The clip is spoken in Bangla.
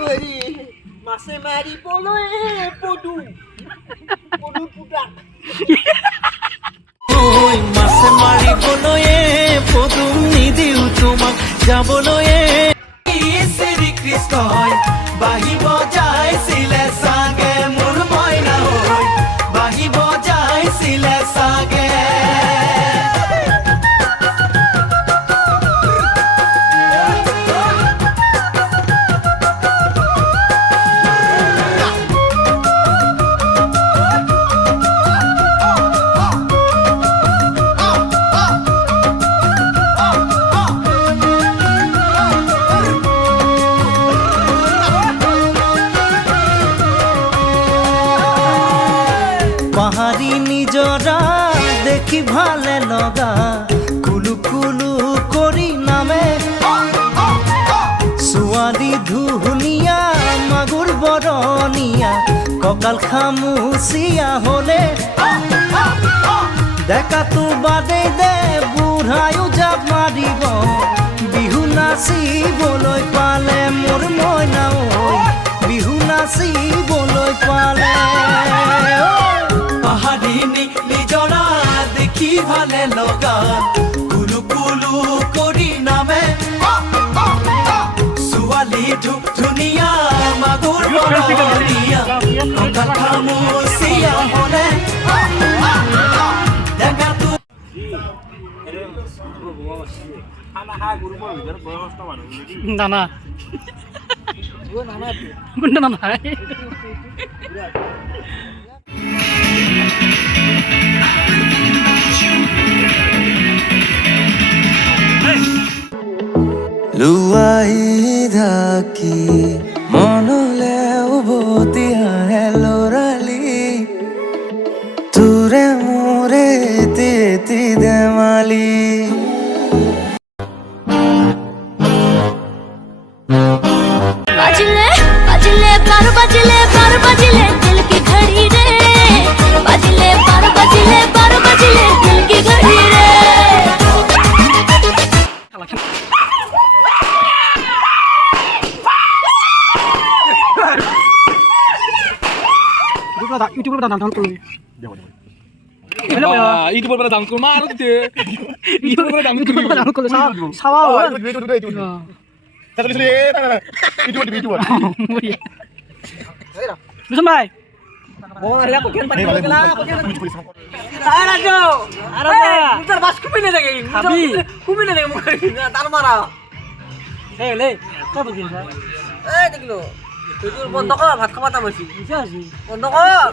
হেৰি মাছে মাৰিবলৈ পদু পুতাক মাছে মাৰিবলৈ পদুম নিদিও তোমাক যাবলৈ শ্ৰীকৃষ্ণ বাহিব যাইছিলে চাগে মোৰ মইনা হৈ বাহিব যাইছিলে চাগে পাহাড়ি নিজরা দেখি ভালে লগা কুলু কুলু করি নামে ছোৱালী ধুনীয়া মাগুৰ বৰণীয়া কঁকাল খামুচিয়া হলে ডেকাটো বাদে দে বুঢ়ায়ো জাপ মাৰিব বিহু নাচিবলৈ পালে মোৰ মইনা ঐ বিহু নাচিবলৈ পালে পাহাড়ি নিজরা দেখি ভালে লগা কুলু কুলু কৰি নামে ছোৱালী ধুনীয়া মাগুৰ বৰণীয়া কঁকাল খামুচিয়া হলে ডেকাটো নানা কোনটা নানা লুৱাই ঢাকি মনলে উভতি আহে লৰালি তোৰে মোৰে তেতি ধেমালি बजले बजले 12 बजले दिल की घड़ी रे बजले 12 बजले दिल की घड़ी रे ইউটিউবের দাম দাম করবি ইউটিউবের দাম করবো আর ইউটিউবের দাম করবো সাওয়া দুজন ভাই বন্ধ কর ভাত খাওয়া দাম বন্ধ কর